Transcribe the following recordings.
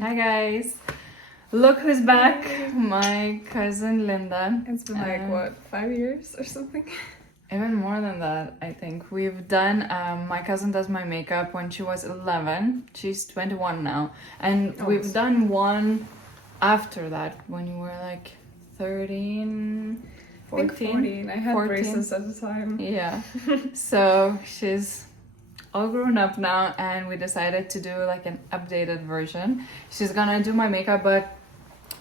Hi guys! Look who's back! My cousin Linda. It's been like, what, 5 years or something? Even more than that, I think. We've done, my cousin does my makeup when she was 11. She's 21 now. And we've done one after that when you were like 13, 14? I think 14. I had 14. braces at the time. Yeah. So she's all grown up now, and we decided to do like an updated version. She's gonna do my makeup, but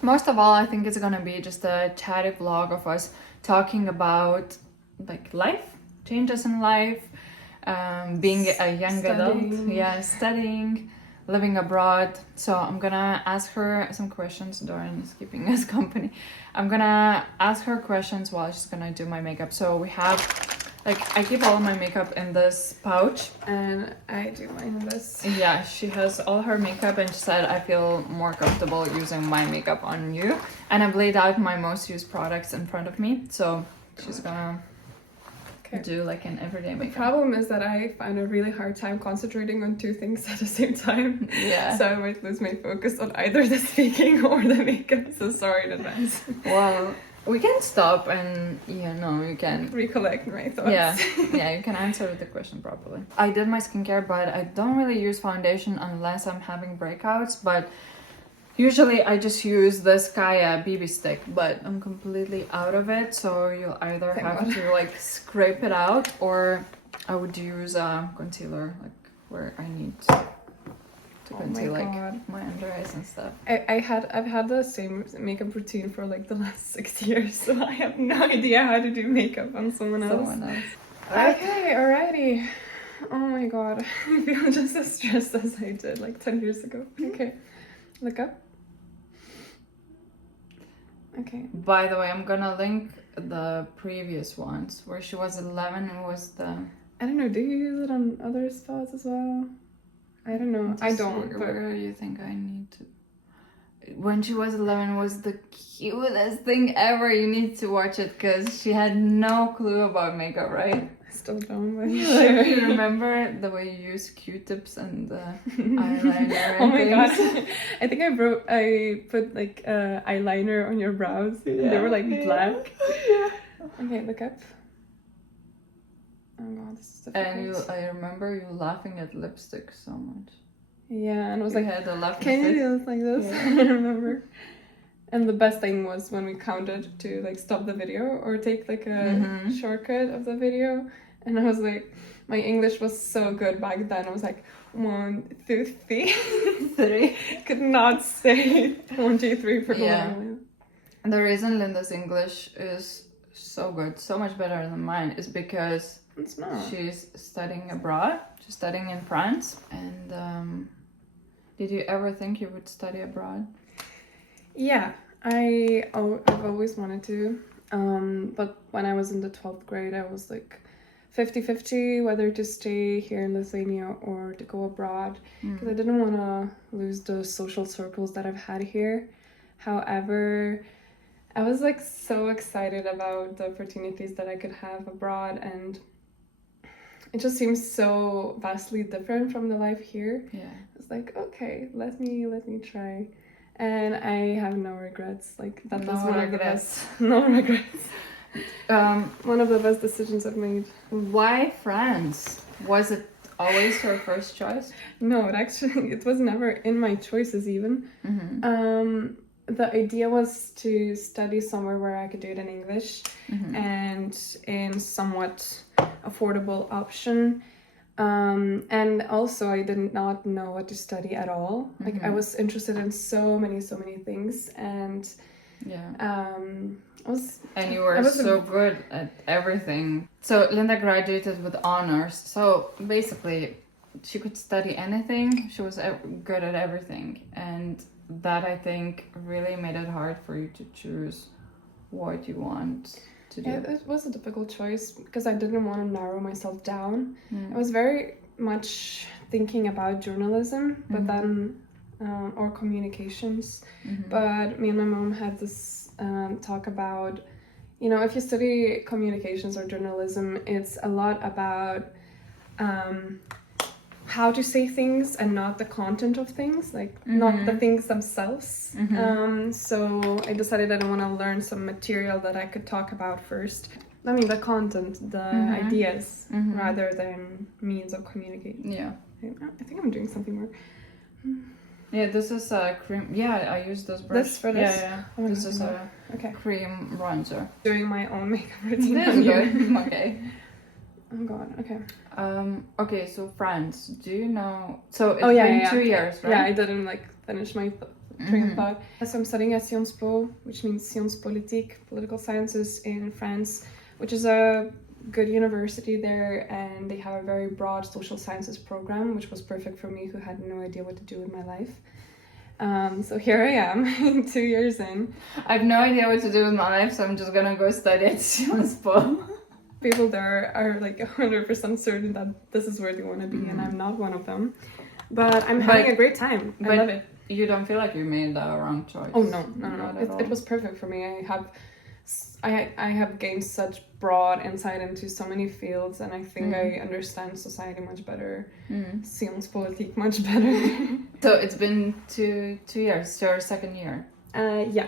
most of all I think it's gonna be just a chatty vlog of us talking about like life, changes in life, being a young adult, studying, living abroad. So I'm gonna ask her some questions. Dorian is keeping us company. I'm gonna ask her questions while she's gonna do my makeup. So we have, like, I keep all of my makeup in this pouch. And I do mine in this. Yeah, she has all her makeup, and she said I feel more comfortable using my makeup on you. And I've laid out my most used products in front of me. So she's gonna do like an everyday makeup. The problem is that I find a really hard time concentrating on two things at the same time. Yeah. So I might lose my focus on either the speaking or the makeup. So sorry in advance. Well, we can stop and, you can recollect my thoughts. Yeah, you can answer the question properly. I did my skincare, but I don't really use foundation unless I'm having breakouts. But usually I just use this Kaya BB stick, but I'm completely out of it. So you'll either have to like scrape it out, or I would use a concealer, like where I need to conceal like my under eyes and stuff. I've had the same makeup routine for like the last 6 years, so I have no idea how to do makeup on someone else. Okay, alrighty. Oh my god, I feel just as stressed as I did like 10 years ago. Okay, look up. Okay. By the way, I'm gonna link the previous ones where she was 11 and was the... I don't know, do you use it on other spots as well? I don't know. I don't. Where do you think I need to... When she was 11 was the cutest thing ever. You need to watch it because she had no clue about makeup, right? I still don't, but sure. You remember the way you use Q-tips and eyeliner and oh my god. I think I put like eyeliner on your brows. Yeah. They were like black. Yeah. Okay, look up. Oh god, this is difficult. And I remember you laughing at lipstick so much. Yeah, and it was like, had a laughing can fit. you do this like this? Yeah. I remember. And the best thing was when we counted to like stop the video or take like a shortcut of the video. And I was like, my English was so good back then. I was like, 1, 2, 3. 3. Could not say 1, 2, 3 for a while. And the reason Linda's English is so good, so much better than mine, is because she's studying abroad. She's studying in France. And did you ever think you would study abroad? Yeah, I've always wanted to. But when I was in the 12th grade, I was like 50-50 whether to stay here in Lithuania or to go abroad, because I didn't want to lose the social circles that I've had here. However, I was like so excited about the opportunities that I could have abroad, and it just seems so vastly different from the life here. Yeah, it's like, okay, let me try, and I have no regrets. Like that was one of the best. No regrets. One of the best decisions I've made. Why France? Was it always your first choice? No, it was never in my choices even. The idea was to study somewhere where I could do it in English and in somewhat affordable option. And also I did not know what to study at all. Like I was interested in so many things, and you were so good at everything. So Linda graduated with honors. So basically, she could study anything. She was good at everything, and that I think really made it hard for you to choose what you want to do. Yeah, it was a difficult choice because I didn't want to narrow myself down. I was very much thinking about journalism, but then or communications. But me and my mom had this talk about, if you study communications or journalism, it's a lot about how to say things and not the content of things, like not the things themselves. So I decided that I want to learn some material that I could talk about first. I mean, the content, the ideas, rather than means of communicating. Yeah. I think I'm doing something more. Yeah, this is a cream. Yeah, I use this brush. This for this? Yeah. Oh, This is a okay. cream bronzer. Doing my own makeup routine. This is good. Okay. Oh god, okay. Okay, so France, do you know? So it's been 2 years, right? Yeah, I didn't like finish my train of thought. So I'm studying at Sciences Po, which means Sciences Politiques, political sciences in France, which is a good university there, and they have a very broad social sciences program, which was perfect for me, who had no idea what to do with my life. So here I am, 2 years in. I have no idea what to do with my life, so I'm just gonna go study at Sciences Po. People there are like 100% certain that this is where they want to be, and I'm not one of them. But I'm having a great time. I love it. You don't feel like you made the wrong choice? Oh no. It was perfect for me. I have gained such broad insight into so many fields, and I think I understand society much better. Sciences Politiques much better. So it's been two years. Your second year. Yeah.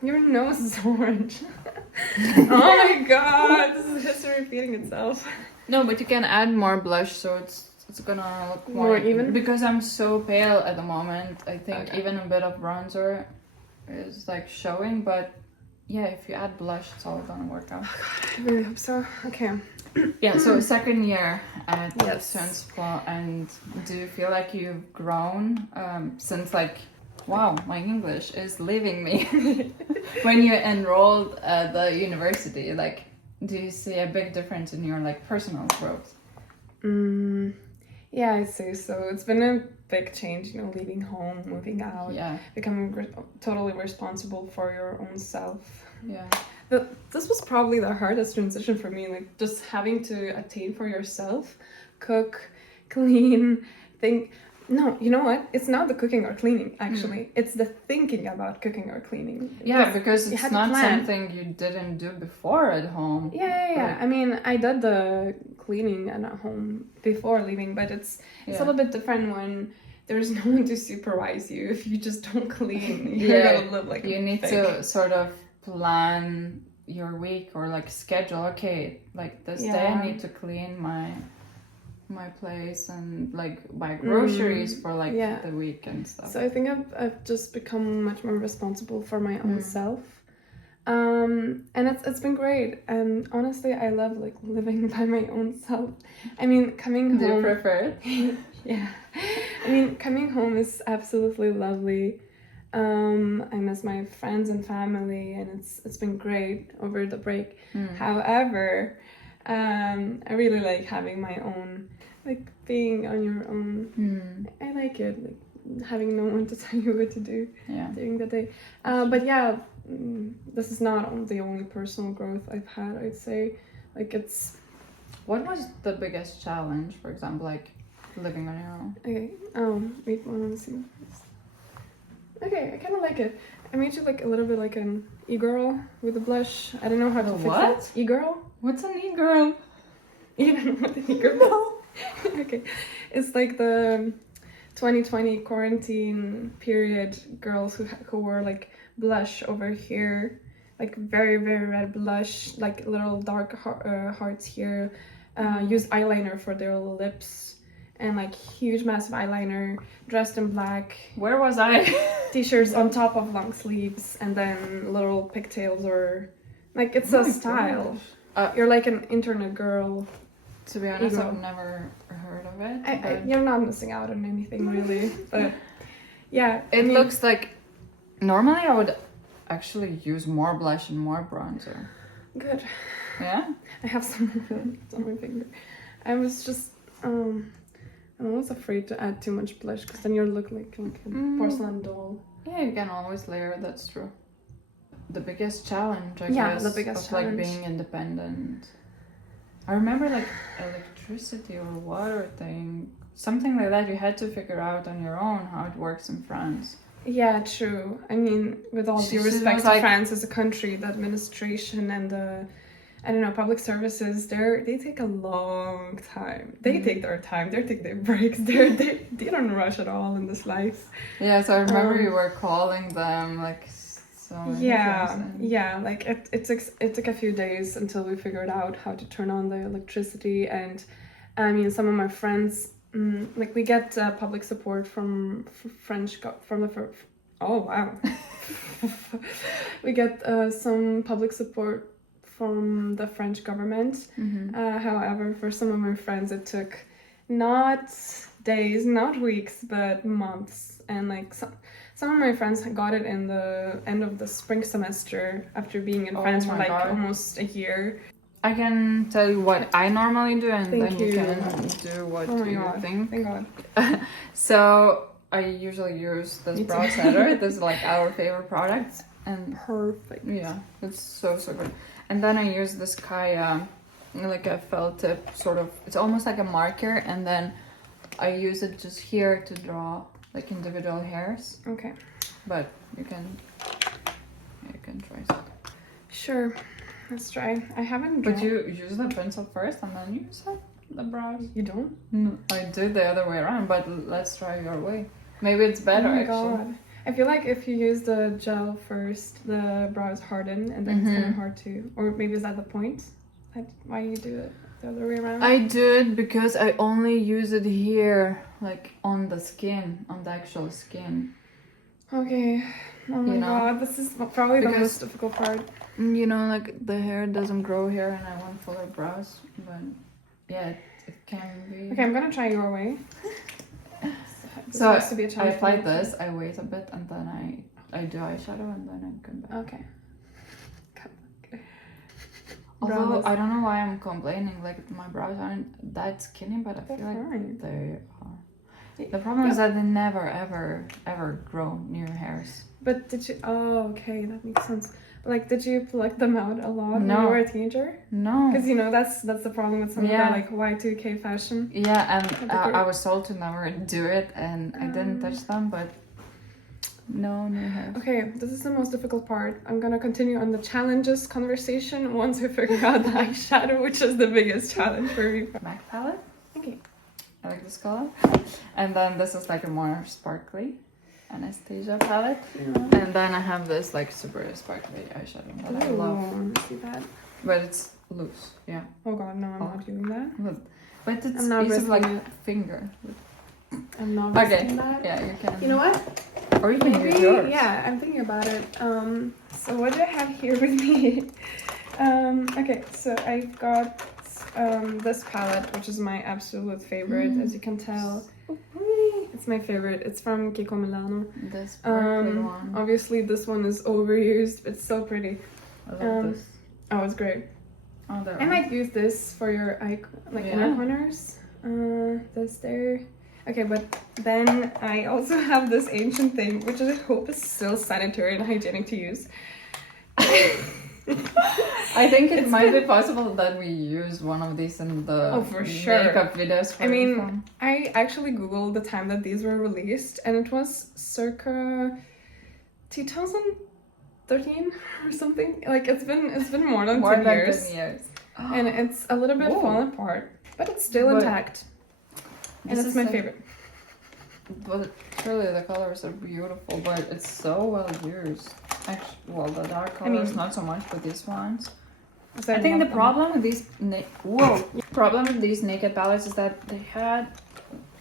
Your nose is orange. Oh my god, this is history repeating itself. No, but you can add more blush, so it's gonna look more even. Because I'm so pale at the moment, I think even a bit of bronzer is like showing. But yeah, if you add blush, it's all gonna work out. Oh god, I really hope so. Okay. Yeah. So second year at Yes. Spa, and do you feel like you've grown since like? Wow, my English is leaving me. When you enrolled at the university, like, do you see a big difference in your like personal growth? Yeah, I'd say so. It's been a big change, leaving home, moving out, becoming totally responsible for your own self. Yeah. This was probably the hardest transition for me, like just having to attain for yourself, cook, clean, think. No, you know what? It's not the cooking or cleaning, actually. It's the thinking about cooking or cleaning. Yeah, because it's not something you didn't do before at home. Yeah. I mean, I did the cleaning at home before leaving, but it's a little bit different when there's no one to supervise you. If you just don't clean, you're gonna live like you need to sort of plan your week or like schedule. Okay, like this day I need to clean my place and like buy groceries for like the week and stuff. So I think I've just become much more responsible for my own self, and it's been great. And honestly, I love like living by my own self. I mean, coming home. Do you prefer it? Yeah, I mean, coming home is absolutely lovely. I miss my friends and family, and it's been great over the break. However, I really like having my own, like being on your own. I like it, like having no one to tell you what to do during the day. But yeah, this is not the only personal growth I've had, I'd say. Like it's... What was the biggest challenge, for example, like living on your own? Okay, wait, I want to see this. Okay, I kind of like it. I made you like a little bit like an e-girl with a blush. I don't know how to fix what? it. E-girl? What's an e-girl? You don't know what an e-girl is? Okay. It's like the 2020 quarantine period girls who wore like blush over here. Like very, very red blush, like little dark hearts here. Use eyeliner for their lips. And like huge massive eyeliner, dressed in black. Where was I? T-shirts on top of long sleeves, and then little pigtails, or like it's a style. You're like an internet girl. To be honest, I've never heard of it. You're not missing out on anything really, but yeah. It looks like normally I would actually use more blush and more bronzer. Good. Yeah. I have some on my finger. I was just I'm always afraid to add too much blush because then you look like a porcelain doll. Yeah, you can always layer, that's true. The biggest challenge, I guess, the biggest challenge. Like being independent. I remember like electricity or water thing, something like that you had to figure out on your own how it works in France. Yeah, true. I mean, with all due respect to France as a country, the administration and I don't know, public services, they take a long time. They take their time, they take their breaks, they don't rush at all in this life. Yeah, so I remember you were calling them like so many times. Like it took a few days until we figured out how to turn on the electricity. And I mean, some of my friends, like we get public support from oh wow. We get some public support from the French government. However, for some of my friends, it took not days, not weeks, but months. And like some of my friends got it in the end of the spring semester after being in France for like almost a year. I can tell you what I normally do, and Thank then you can do what you think. Thank God. So I usually use this brow setter. This is like our favorite product. And perfect. Yeah, it's so good. And then I use this Kaya, like a felt tip sort of. It's almost like a marker, and then I use it just here to draw like individual hairs. Okay. But you can try it. Sure, let's try. I haven't drawn. But you use the pencil first, and then you use the brows. You don't? No, I do the other way around. But let's try your way. Maybe it's better. Oh my actually. God. I feel like if you use the gel first, the brows harden, and then it's kind of hard to. Or maybe is that the point? Why you do it the other way around? I do it because I only use it here, like on the skin, on the actual skin. Okay. Oh my God, this is probably the most difficult part. You know, like the hair doesn't grow here, and I want fuller brows. But yeah, it can be. Okay, I'm gonna try your way. So I applied this, I wait a bit, and then I do eyeshadow, and then I come back. Okay. Although I don't know why I'm complaining, like my brows aren't that skinny, but I feel like they are. The problem is that they never ever grow new hairs. But did you? Oh, okay, that makes sense. Like, did you pluck them out a lot when you were a teenager? No. Because, you know, that's the problem with some of the, like, Y2K fashion. Yeah, and I was told to never do it, and I didn't touch them, but no new hair. Okay, this is the most difficult part. I'm gonna continue on the challenges conversation once I figure out the eyeshadow, which is the biggest challenge for me. MAC palette. Okay. I like this color. And then this is like a more sparkly Anastasia palette, and then I have this like super sparkly eyeshadow that I love. I want to see that. But it's loose, yeah. Oh God, no, I'm not doing that. But it's I'm not easy risking like it. finger. I'm not risking that. Yeah, you can. You know what? Or you can use yours. Yeah, I'm thinking about it. So what do I have here with me? Okay, so I got this palette, which is my absolute favorite, as you can tell. It's my favorite. It's from Kiko Milano. This sparkly one. Obviously, this one is overused. It's so pretty. I love this. Oh, it's great. Oh, I might use this for your inner corners. This there. Okay, but then I also have this ancient thing, which I hope is still sanitary and hygienic to use. I think it might be possible that we use one of these in the makeup videos. I actually googled the time that these were released, and it was circa 2013 or something. Like it's been more than 10 years. And it's a little bit fallen apart, but it's still intact. And it's my favorite. But truly, the colors are beautiful, but it's so well used. Actually, well, the dark colors not so much, but these ones. I think the problem with these problem with these naked palettes is that they had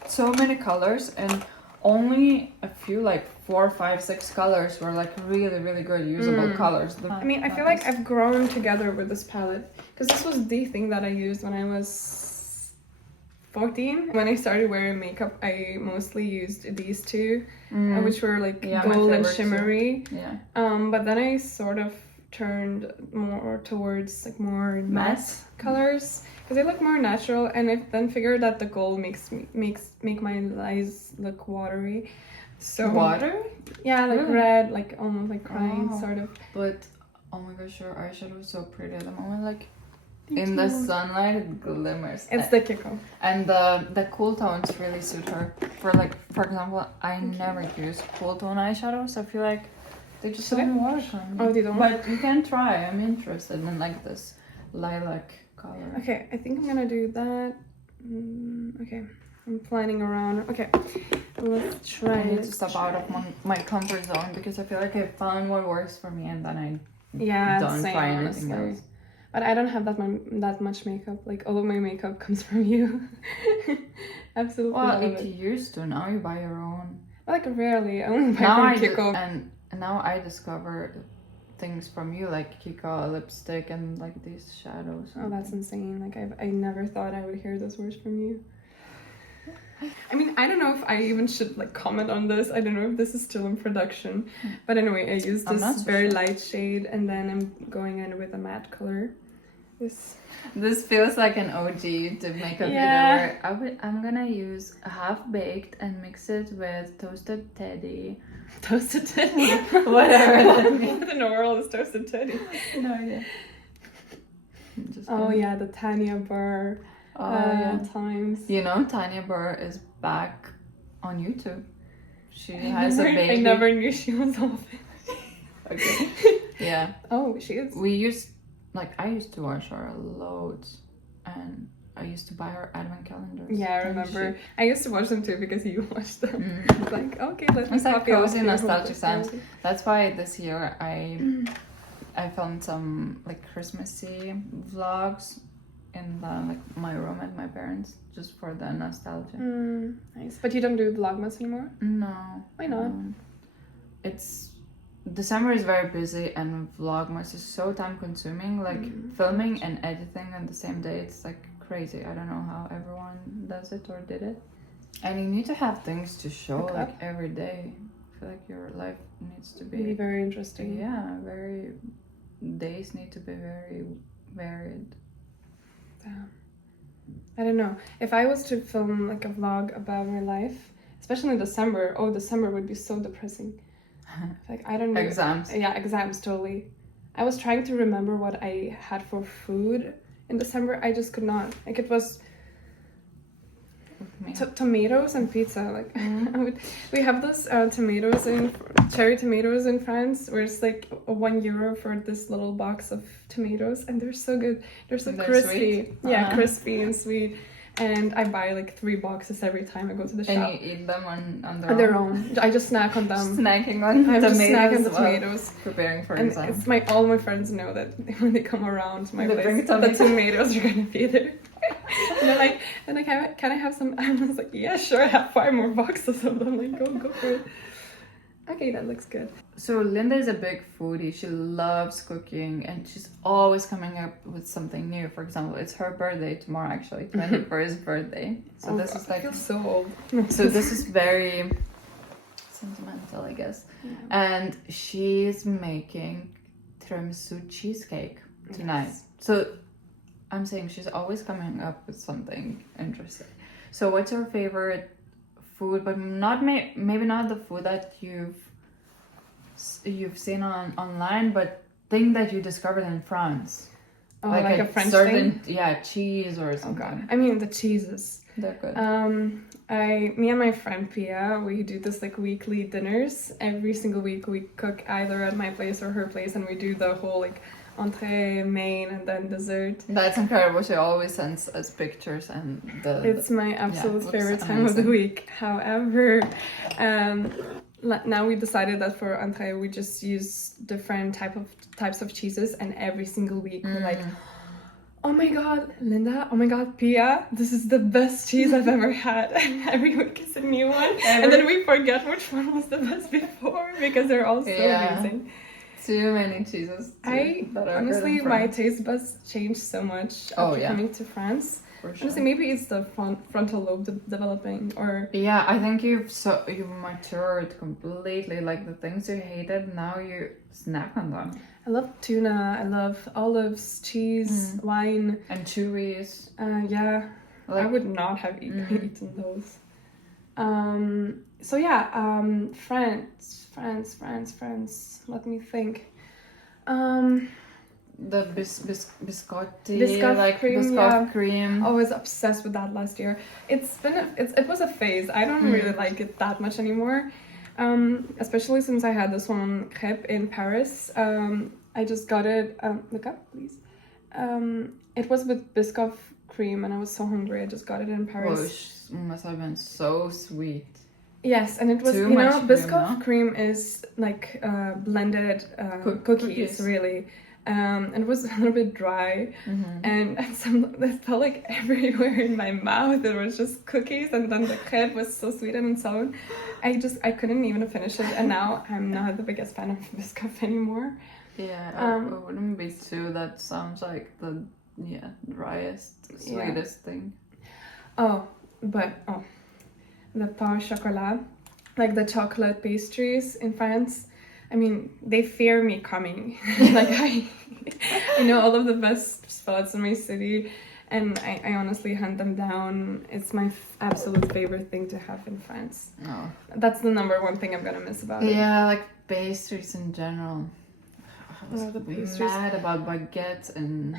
so many colors, and only a few, like 4, 5, 6 colors were like really good usable colors. I feel like I've grown together with this palette, because this was the thing that I used when I was 14. When I started wearing makeup, I mostly used these two, which were like gold and shimmery. But then I sort of turned more towards like more matte colors, because they look more natural, and I then figured that the gold make my eyes look watery. So water? Yeah, like red, like almost like crying sort of. But oh my gosh, your eyeshadow is so pretty at the moment, like in the sunlight it glimmers. It's the Kiko. And the cool tones really suit her. For example, I never use cool tone eyeshadows. I feel like they just don't work on me. Oh, they don't? But you can try. I'm interested in like this lilac color. Okay, I think I'm gonna do that. Okay, I'm planning around. Okay, let's try I need it. to step out of my comfort zone because I feel like I found what works for me and then I don't same, try anything honestly. else. But I don't have that much makeup. Like all of my makeup comes from you. Absolutely. Well, all of it it. used to. Now you buy your own. Like rarely. I only buy Now from I Kiko. and now I discover things from you, like Kiko lipstick and like these shadows. Oh, that's insane. Like I never thought I would hear those words from you. I mean, I don't know if I even should like comment on this. I don't know if this is still in production. But anyway, I use this very light shade and then I'm going in with a matte color. This feels like an OG to make a video where I'm gonna use half baked and mix it with toasted teddy. Toasted teddy? Whatever that means. What in the world is toasted teddy? No idea. Oh yeah, the Tanya Burr times. You know, Tanya Burr is back on YouTube. She has a baby. I never knew she was off it. Okay. Yeah. Oh, she is. I used to watch her loads, and I used to buy her advent calendars. Yeah, I remember. I used to watch them too because you watched them. It's like, okay, let's It's like copy cozy off your nostalgic whole times. personality. That's why this year I filmed some like Christmassy vlogs in my room at my parents, just for the nostalgia. Nice. But you don't do Vlogmas anymore? No. Why not? It's December is very busy and Vlogmas is so time consuming. Like filming and editing on the same day, it's like crazy. I don't know how everyone does it or did it. And you need to have things to show like every day. I feel like your life needs to be very interesting. Yeah, days need to be very varied. I don't know. If I was to film like a vlog about my life, especially in December, December would be so depressing. Like I don't know. Exams. Yeah, exams totally. I was trying to remember what I had for food in December. I just could not. Like it was tomatoes and pizza. Like we have those cherry tomatoes in France, where it's like €1 for this little box of tomatoes, and they're so good. They're so crispy. Yeah, crispy and sweet. And I buy like 3 boxes every time I go to the shop. And you eat them on their own. I just snack on them. Snacking on tomatoes. Just snack on the tomatoes. Preparing for and exam. It's all my friends know that when they come around my place, the tomatoes are gonna be there. And they're like, can I have some? I was like, yeah, sure. I have 5 more boxes of them. Like, go for it. Okay, that looks good. So Linda is a big foodie. She loves cooking and she's always coming up with something new. For example, it's her birthday tomorrow, actually, 21st birthday. So this is like, I feel so old. So this is very sentimental, I guess. Yeah. And she's making tiramisu cheesecake tonight. Yes. So I'm saying she's always coming up with something interesting. So what's your favorite food, but maybe not the food that you've seen online, but thing that you discovered in France? Oh, like a French thing? Yeah, cheese or something. Oh God. I mean, the cheeses. They're good. Me and my friend Pia, we do this like weekly dinners. Every single week we cook either at my place or her place, and we do the whole like entree, main, and then dessert. That's incredible. She always sends us pictures, and it's my absolute favorite time of the week. However, now we decided that for entree we just use different types of cheeses, and every single week we're like, oh my god, Linda, oh my god, Pia, this is the best cheese I've ever had. And every week is a new one, and then we forget which one was the best before because they're all so amazing. Too many cheeses. Honestly, my taste buds changed so much after coming to France. For sure. Honestly, maybe it's the frontal lobe developing, or yeah, I think you've matured completely. Like the things you hated, now you snack on them. I love tuna. I love olives, cheese, wine, and chewies. Yeah, I would not have eaten those. So yeah, France. Let me think. The biscotti cream. I was obsessed with that last year. It was a phase. I don't really like it that much anymore. Especially since I had this one crepe in Paris. I just got it. Look up, please. It was with Biscoff cream, and I was so hungry. I just got it in Paris. Must have been so sweet. Yes, and it was, Too you know, much cream, Biscoff no? cream is like blended cookies, really. And it was a little bit dry, and it felt like everywhere in my mouth there was just cookies, and then the crepe was so sweet and sour. I couldn't even finish it, and now I'm not the biggest fan of Biscoff anymore. Yeah, it wouldn't be too. That sounds like the driest, sweetest thing. The pain au chocolat, like the chocolate pastries in France. I mean, they fear me coming. Like I know all of the best spots in my city, and I honestly hunt them down. It's my absolute favorite thing to have in France. Oh. That's the number one thing I'm gonna miss about it. Yeah, like pastries in general. I was the pastries. mad about baguettes and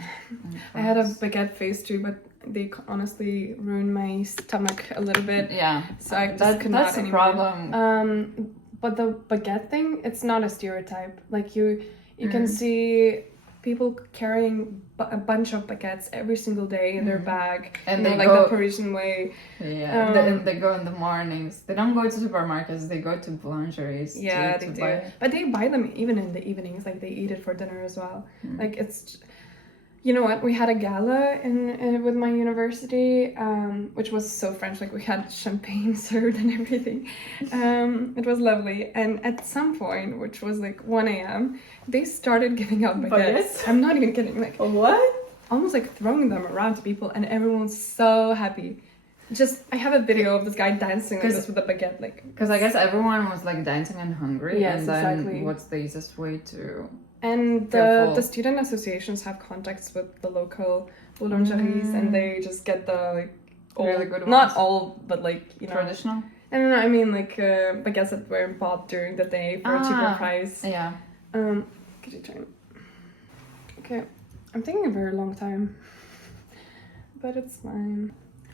I had a baguette pastry, but they honestly ruined my stomach a little bit. Yeah, so I just could not that's the anymore. problem. But the baguette thing, it's not a stereotype. Like you can see people carrying a bunch of baguettes every single day in their bag, and they like the Parisian way. Yeah, they go in the mornings. They don't go to supermarkets. They go to boulangeries. Yeah, to they do. buy. But they buy them even in the evenings. Like they eat it for dinner as well. Like it's. You know what? We had a gala in with my university, which was so French. Like we had champagne served and everything. It was lovely. And at some point, which was like 1 a.m., they started giving out baguettes. I'm not even kidding. Like what? Almost like throwing them around to people, and everyone's so happy. I have a video of this guy dancing like this with a baguette, like. Because I guess everyone was like dancing and hungry. Yes, and then exactly. What's the easiest way to? And the student associations have contacts with the local boulangeries, and they just get the like really good ones. Not all, but like traditional. No, I mean like baguettes that were bought during the day for a cheaper price. Yeah. Could you turn? Okay, I'm taking a very long time, but it's fine.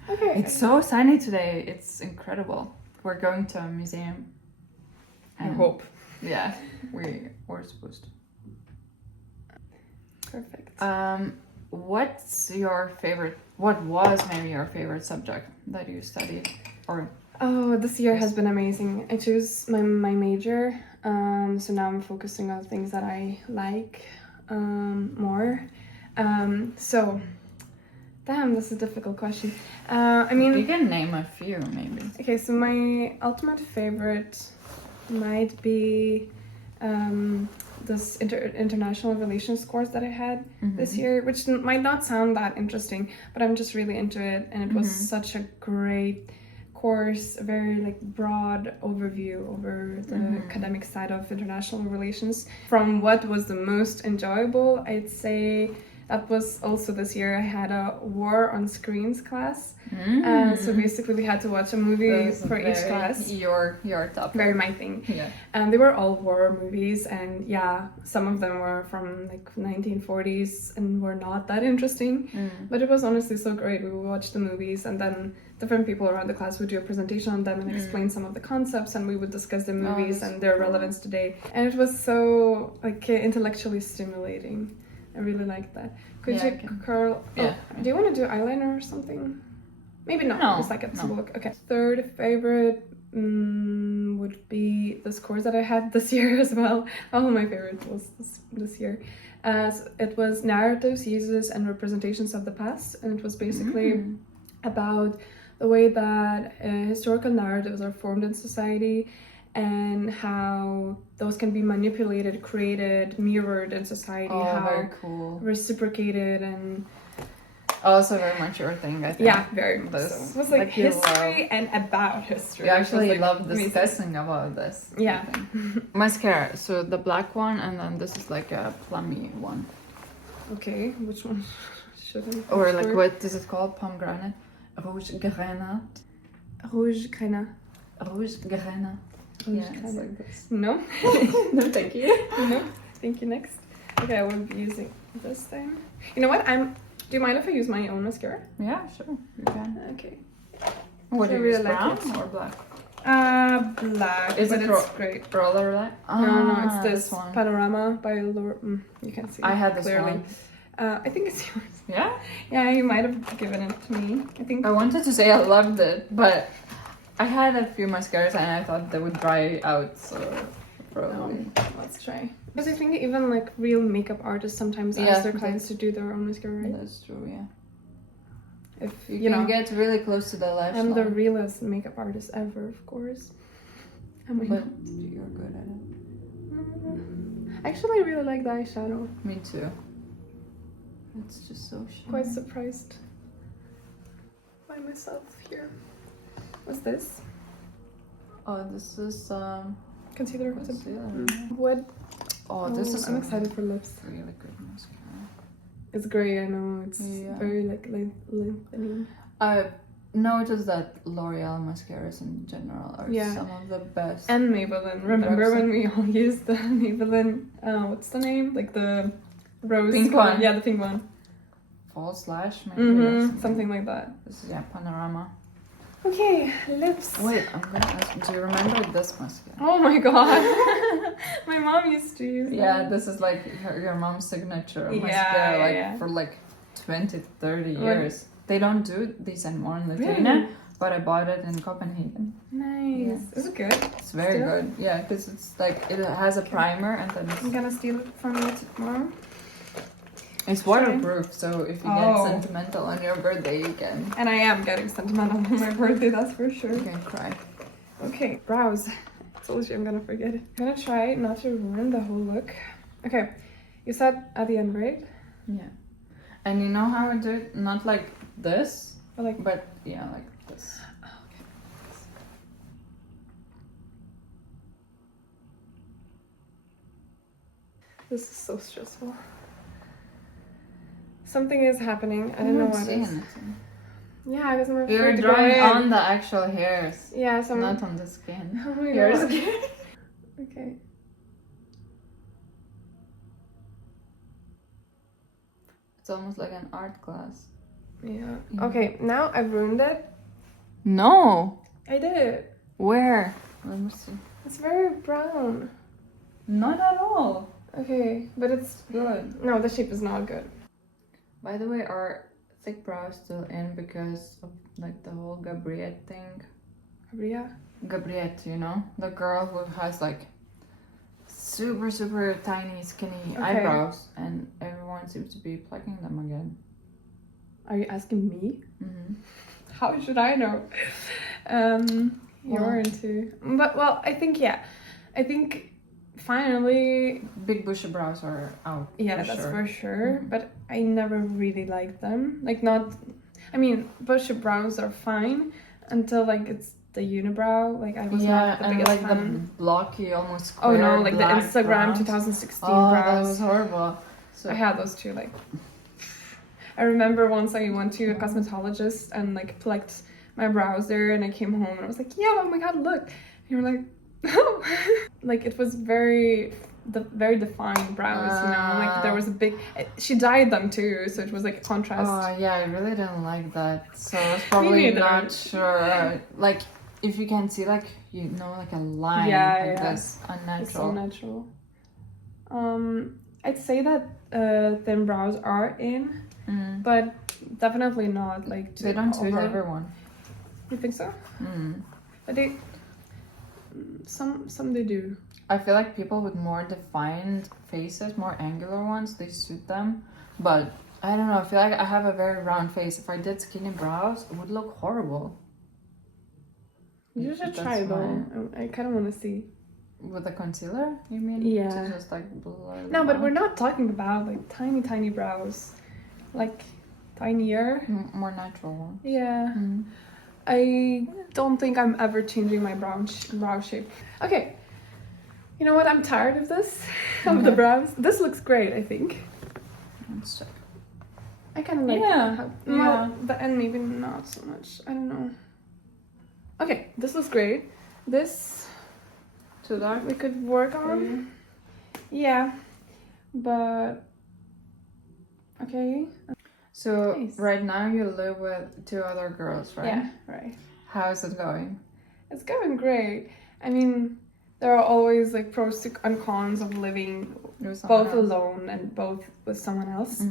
Okay. It's so sunny today. It's incredible. We're going to a museum. I hope. Yeah, we're supposed to. Perfect. What's your favorite? What was maybe your favorite subject that you studied? Or this year has been amazing. I chose my major, so now I'm focusing on things that I like more. So, damn, this is a difficult question. I mean, you can name a few maybe. Okay, so my ultimate favorite might be this international relations course that I had this year, which might not sound that interesting, but I'm just really into it, and it was such a great course, a very like broad overview over the academic side of international relations. From what was the most enjoyable, I'd say that was also this year. I had a war on screens class. So basically we had to watch a movie for each class. Your topic. Very my thing. Yeah. And they were all war movies, and yeah, some of them were from like 1940s and were not that interesting. But it was honestly so great. We would watch the movies, and then different people around the class would do a presentation on them and explain some of the concepts, and we would discuss the movies and their relevance today. And it was so like intellectually stimulating. I really like that. Could you curl? Yeah. Do you want to do eyeliner or something? Maybe not. No, Just like a look. Okay. Third favorite would be this course that I had this year as well. All of my favorites was this year. So it was narratives, uses, and representations of the past, and it was basically about the way that historical narratives are formed in society, and how those can be manipulated, created, mirrored in society. How very cool. Reciprocated and also very much your thing, I think. Yeah, very much so. It was like history and about history. You actually love amazing. discussing about this. Yeah. Mascara. So the black one, and then this is like a plummy one. Okay, which one should I? Or like what is it called? Pomegranate. Rouge grenade. Rouge grenade. Rouge grenade. Yeah, it's like this. No. No, thank you. No, thank you. Next. Okay, I will be using this thing. You know what? Do you mind if I use my own mascara? Yeah, sure. You can. Okay. What do you really use, like brown it. or black? Black. Is but it it's great. Roller black? No, it's this one. Panorama by Laura. You can see. I had this clearly. one. I think it's yours. Yeah? Yeah, you might have given it to me. I think. I wanted to say I loved it, but I had a few mascaras and I thought they would dry out, so probably. No, let's try. Because I think even like real makeup artists sometimes ask their clients to do their own mascara, right? That's true, yeah. If You can get really close to the lash I'm the line. realest makeup artist ever, of course. But you're good at it. Actually, I really like the eyeshadow. Me too. It's just so shiny. Quite surprised by myself here. What's this? Oh, this is Concealer. concealer. What? Oh, this is I'm excited for lips. really good mascara. It's grey, I know. It's Yeah. very like lengthening. I noticed that L'Oreal mascaras in general are Yeah. some of the best. And Maybelline. Remember when we all used the Maybelline? What's the name? Like the rose Pink color. one. Yeah, the pink one. False lash, maybe. Or Something like that. This is Panorama. Okay, lips. Wait, I'm gonna ask. Do you remember this mascara? Oh my god. My mom used to use Yeah, that. this is like your mom's signature Yeah, mascara, like yeah. for like 20 to 30 Like- years. They don't do these anymore in Lithuania, Really? but I bought it in Copenhagen. Nice. Yeah. Is it good? It's very Still? good. Yeah, because it's like it has a primer and then I'm gonna steal it from you tomorrow. it's waterproof. So if you get Oh. sentimental on your birthday, you can. And I am getting sentimental on my birthday, that's for sure. You can cry. Okay, brows. I told you I'm gonna forget it. I'm gonna try not to ruin the whole look. Okay, you said at the end, right? Yeah. And you know how I do it? Not like this, Or like, but yeah, like this. this is so stressful. Something is happening. I don't know what it is. Anything. Yeah, because I'm afraid You're to go drawing in. on the actual hairs, Yeah, some. not on the skin. Oh my Your god. skin. Okay. It's almost like an art class. Yeah. Okay, now I've ruined it. No. I did. Where? Let me see. It's very brown. Not at all. Okay, but it's Good. no, the shape is not good. By the way, are thick brows still in because of like the whole Gabriette thing? Yeah. Gabriette, you know? The girl who has like super, super tiny, skinny eyebrows, and everyone seems to be plucking them again. Are you asking me? Mm-hmm. How should I know? You're Well. into, but well, I think finally, Big bushy brows are out. yeah, for that's sure. for sure. Mhm. But I never really liked them. Like not, I mean, bushy brows are fine until like it's the unibrow. Like I was not the and biggest like fan. the blocky, almost Oh square no, like the black Instagram brows. 2016 Oh, brows. that was horrible. So I had those too. Like, I remember once I went to a cosmetologist and like plucked my brows there, and I came home and I was like, "Yeah, oh my god, look!" And you were like, "Oh," like it was very defined brows. You know, like there was a big. She dyed them too, so it was like a contrast. Oh yeah, I really didn't like that. So I was probably neither. not sure. Like if you can see like like a line like this, It's so unnatural. natural. I'd say that thin brows are in, but definitely not like They don't suit over. everyone. You think so? Mm. But they some they do. I feel like people with more defined faces, more angular ones, they suit them. But I don't know. I feel like I have a very round face. If I did skinny brows, it would look horrible. You should That's try though. fine. I kind of want to see. With a concealer, you mean? Yeah. To just like blur them No, but out? we're not talking about like tiny brows, like tinier. More natural one. Yeah. I don't think I'm ever changing my brow shape. Okay. You know what? I'm tired of this, of the brows. This looks great, I think. Let's check. I kind of like Yeah, well, the end maybe not so much. I don't know. Okay, this looks great. This Too dark? we could work on. Yeah, but okay. So Nice. right now you live with 2 other girls, right? Yeah, right. How is it going? It's going great. I mean, there are always like pros and cons of living both alone and both with someone else.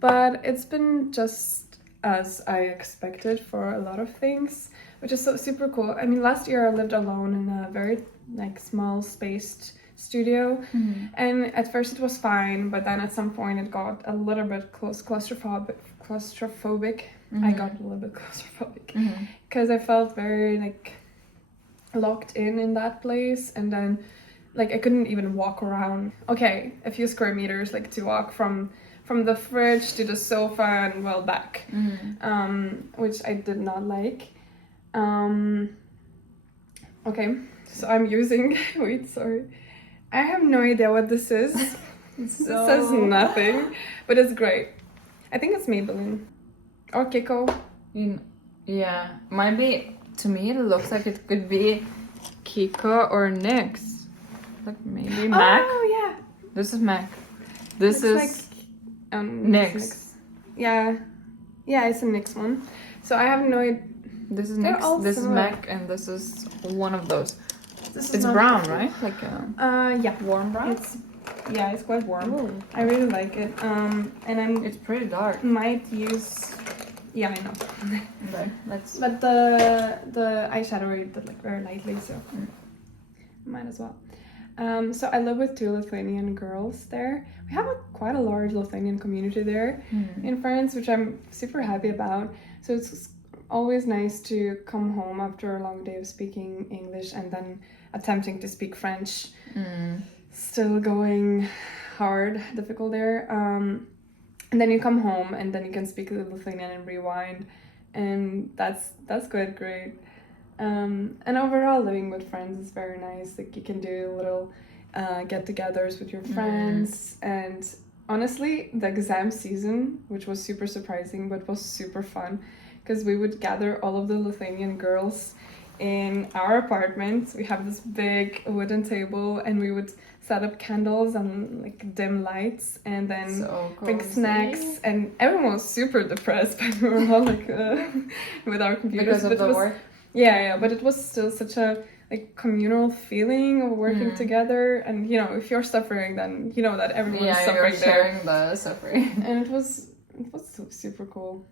But it's been just as I expected for a lot of things, which is so super cool. I mean, last year I lived alone in a very like small spaced studio, and at first it was fine, but then at some point it got a little bit claustrophobic. I got a little bit claustrophobic because I felt very like locked in that place, and then like I couldn't even walk around. Okay, a few square meters like to walk from the fridge to the sofa and well back, which I did not like. Okay, so I'm using I have no idea what this is. This says nothing, but it's great. I think it's Maybelline or Kiko. Yeah, might be. To me, it looks like it could be Kiko or NYX. Like maybe MAC. Oh yeah. This is MAC. This is like, NYX. Yeah, it's a NYX one. So I have no idea. This is NYX. This is MAC, and this is one of those. It's not brown, right? Like yeah, warm brown. It's quite warm. Ooh. I really like it. And it's pretty dark. Might use. Yeah, I know. Okay, let's. But the eyeshadow I did like very lightly, so might as well. So I live with 2 Lithuanian girls there. We have quite a large Lithuanian community there in France, which I'm super happy about. So it's always nice to come home after a long day of speaking English and then attempting to speak French. Still going hard, difficult there. And then you come home and then you can speak Lithuanian and rewind, and that's quite great. And overall, living with friends is very nice. Like you can do little get-togethers with your friends. And honestly, the exam season, which was super surprising but was super fun, because we would gather all of the Lithuanian girls in our apartment. We have this big wooden table, and we would set up candles and like dim lights, and then bring snacks, and everyone was super depressed, but we were all like with our computers because of the work. Yeah, but it was still such a like communal feeling of working together, and you know, if you're suffering, then you know that everyone's suffering. You're sharing the suffering. And it was super cool.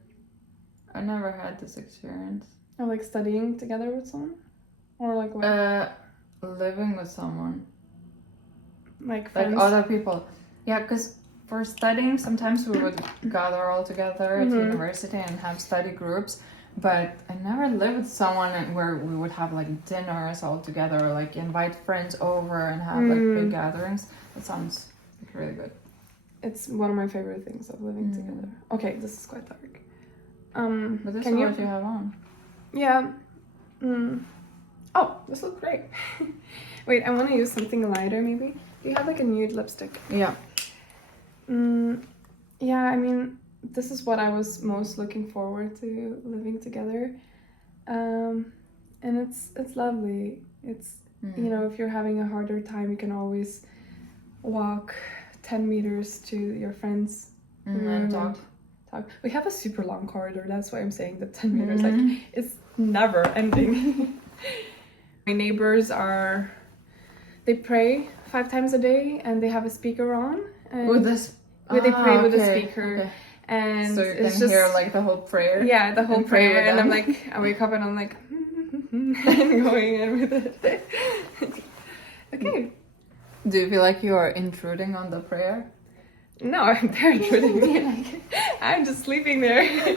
I never had this experience. Or like studying together with someone, or like what? Living with someone. Like friends? Like other people. Yeah, because for studying, sometimes we would gather all together at university and have study groups. But I never lived with someone where we would have like dinners all together, or like invite friends over and have like big gatherings. That sounds like really good. It's one of my favorite things of living together. Okay, this is quite dark. But this is what you have on. Yeah. Oh, this looks great. Wait, I want to use something lighter maybe. Do you have like a nude lipstick? Yeah. Yeah, I mean, this is what I was most looking forward to living together. And it's lovely. It's, you know, if you're having a harder time, you can always walk 10 meters to your friend's room and talk. We have a super long corridor, that's why I'm saying that 10 meters, like, it's never ending. My neighbors they pray 5 times a day, and they have a speaker on. And with this? They pray with a speaker. Okay. And so you can hear like the whole prayer? Yeah, the whole prayer. And I'm like, I wake up and I'm like, and going in with it. Okay. Do you feel like you are intruding on the prayer? No, they're intruding me. Like, I'm just sleeping there.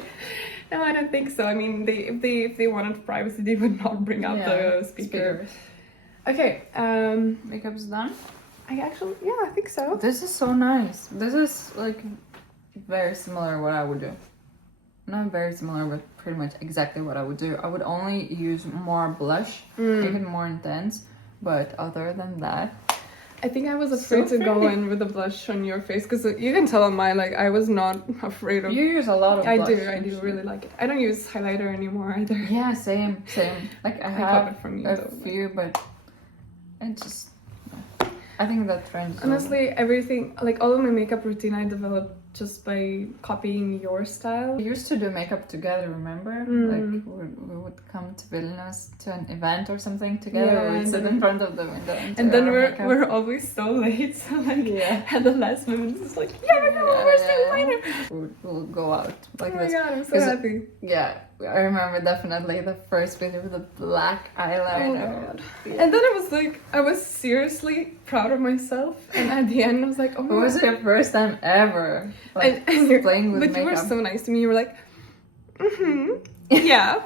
No, I don't think so. I mean, if they wanted privacy, they would not bring up the speaker. Okay. Makeup's done? I think so. This is so nice. This is like very similar what I would do. Not very similar, but pretty much exactly what I would do. I would only use more blush, make it more intense. But other than that, I think I was afraid to go in with the blush on your face, because you can tell on mine, like, I was not afraid of... You use a lot of blush. I do really like it. I don't use highlighter anymore either. Yeah, same. Like, I have it from you, a few, but it just... I think that trend is honestly, everything, like, all of my makeup routine I developed just by copying your style. We used to do makeup together, remember? Like we would come to Vilnius to an event or something together. Yeah, We'd sit in front of the window and then do our we're always so late. So like at the last moment, it's like where's the eyeliner? We'll go out like Oh my this. god, I'm so happy. Yeah, I remember definitely the first video with the black eyeliner. Oh my god. And then I was like, I was seriously proud of myself. And at the end, I was like, oh my It was god. your first time ever like, And you're playing with but makeup. you were so nice to me. You were like, yeah,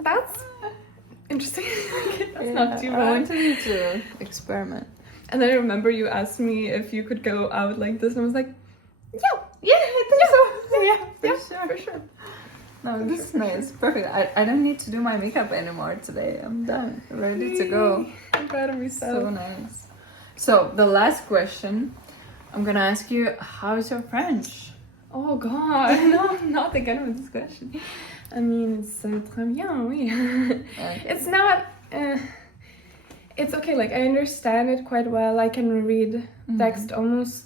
that's interesting. That's not too I bad. wanted you to experiment. And then I remember you asked me if you could go out like this, and I was like, Yeah, I think so. yeah, for sure. No, this is nice. Perfect. I don't need to do my makeup anymore today. I'm done. Ready to go. I'm proud of myself. So nice. So, the last question. I'm gonna ask you, how's your French? Oh god, no, not again with this question. I mean, it's très bien, oui. It's not. It's okay. Like I understand it quite well. I can read text almost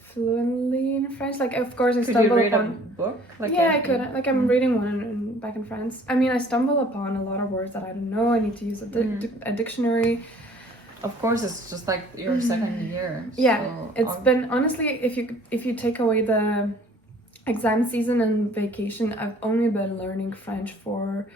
fluently in French. Like of course I Could stumble you read upon. a book? Like Yeah, I could. Like I'm reading one back in France. I mean, I stumble upon a lot of words that I don't know. I need to use a dictionary. Of course, it's just like your second year. Yeah, so it's been honestly, if you take away the exam season and vacation, I've only been learning French for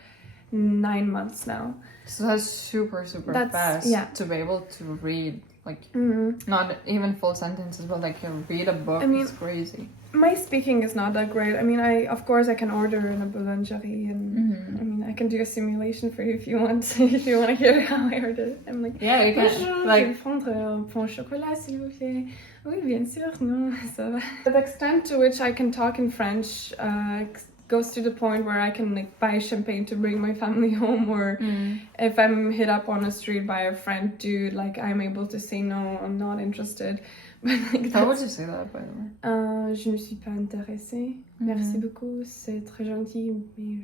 9 months now. So that's super fast to be able to read, like, not even full sentences, but like you read a book. I mean, it's crazy. My speaking is not that great. I mean, of course I can order in a boulangerie, and I mean I can do a simulation for you if you want to hear how I order it. I'm like, yeah, you can like prendre un pain au chocolat s'il vous plaît. Oui, bien sûr, non, ça va. The extent to which I can talk in French goes to the point where I can like buy champagne to bring my family home, or if I'm hit up on the street by a friend dude, like I'm able to say no, I'm not interested. But like, how would you say that, by the way? Je ne suis pas intéressée. Merci beaucoup, c'est très gentil, mais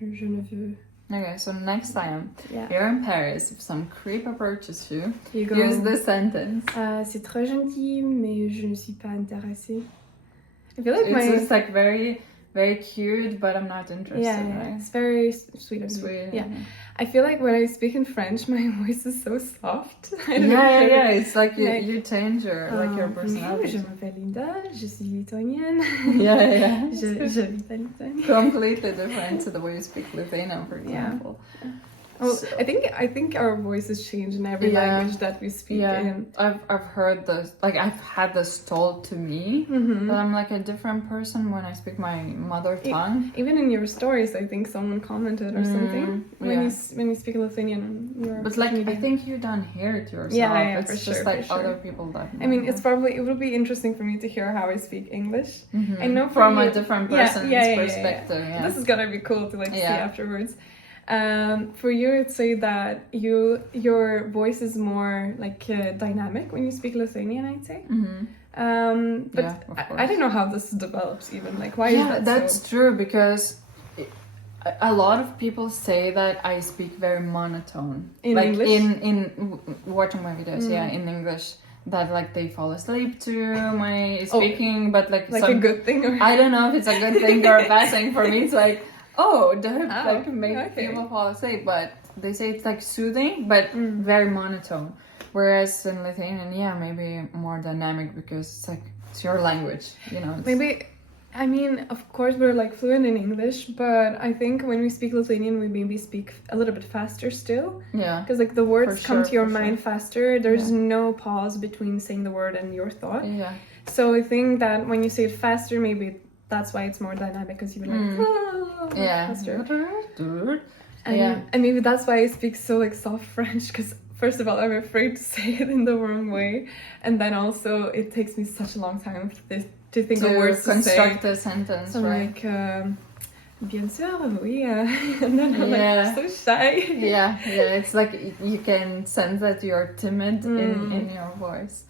je ne veux. Okay, so next time Yeah. you're in Paris, if some creep approaches you, You go, use this sentence. c'est très gentil, mais je ne suis pas intéressée. I feel like It's just like very, very cute, but I'm not interested, right? It's very sweet of you. Sweet. Yeah. I feel like when I speak in French, my voice is so soft. I don't know. Yeah. It's like you change your your personality. Je m'appelle Linda, je suis lituanienne. Yeah. je vis à Lituanie. Completely different to the way you speak Lithuanian, for example. Yeah. Well, I think our voices change in every language that we speak in. I've heard this, like I've had this told to me that I'm like a different person when I speak my mother tongue. Even in your stories, I think someone commented or something when you speak Lithuanian. But like I think you don't hear it yourself. Yeah, it's for just sure, like for sure. other people that. I mean, it would be interesting for me to hear how I speak English. I know from a different person's perspective. Yeah. This is gonna be cool to like see afterwards. For you, I'd say that your voice is more like dynamic when you speak Lithuanian, I'd say. But I don't know how this develops even. Like, why is that that's true, because a lot of people say that I speak very monotone. In like English? in watching my videos, in English. That like they fall asleep to my speaking, but like a good thing, or I don't know if it's a good thing or a bad thing. For me, it's like, like make people fall asleep, but they say it's like soothing, but very monotone. Whereas in Lithuanian, maybe more dynamic, because it's like it's your language, you know. Maybe, I mean, of course we're like fluent in English, but I think when we speak Lithuanian, we maybe speak a little bit faster still. Yeah. Because like the words come to your mind faster. There's no pause between saying the word and your thought. Yeah. So I think that when you say it faster, maybe that's why it's more dynamic, because you're like faster. And maybe that's why I speak so like soft French, because first of all I'm afraid to say it in the wrong way, and then also it takes me such a long time to think of words to construct say. a sentence, so right? Like bien sûr, oui, and then I'm like so shy. Yeah, it's like you can sense that you're timid in your voice.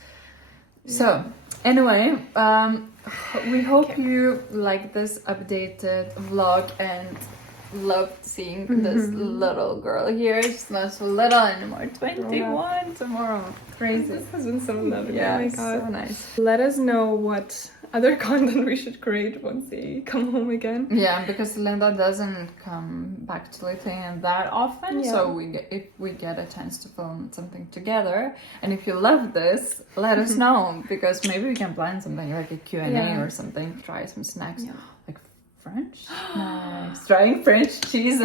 So anyway, we hope you like this updated vlog and loved seeing this little girl here. She's not so little anymore. 21 tomorrow. Crazy. This has been so lovely. Yeah, oh my god, so nice. Let us know what other content we should create once they come home again. Yeah, because Linda doesn't come back to Lithuania that often, Yeah. so if we get a chance to film something together, and if you love this, let us know, because maybe we can plan something like a Q&A Yeah. or something, try some snacks, Yeah. like French snacks, trying French cheeses.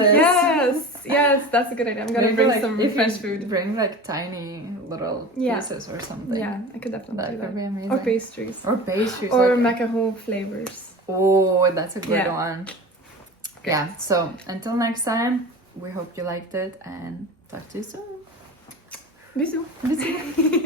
Yes, that's a good idea. I'm gonna Maybe, bring like, some if French you food. bring like tiny little pieces or something. Yeah, I could definitely That do could that. be amazing. Or pastries. Or pastries. Or like- macaron flavors. Oh, that's a good Yeah. one. Yeah, so until next time, we hope you liked it and talk to you soon. Bisous. Bisous.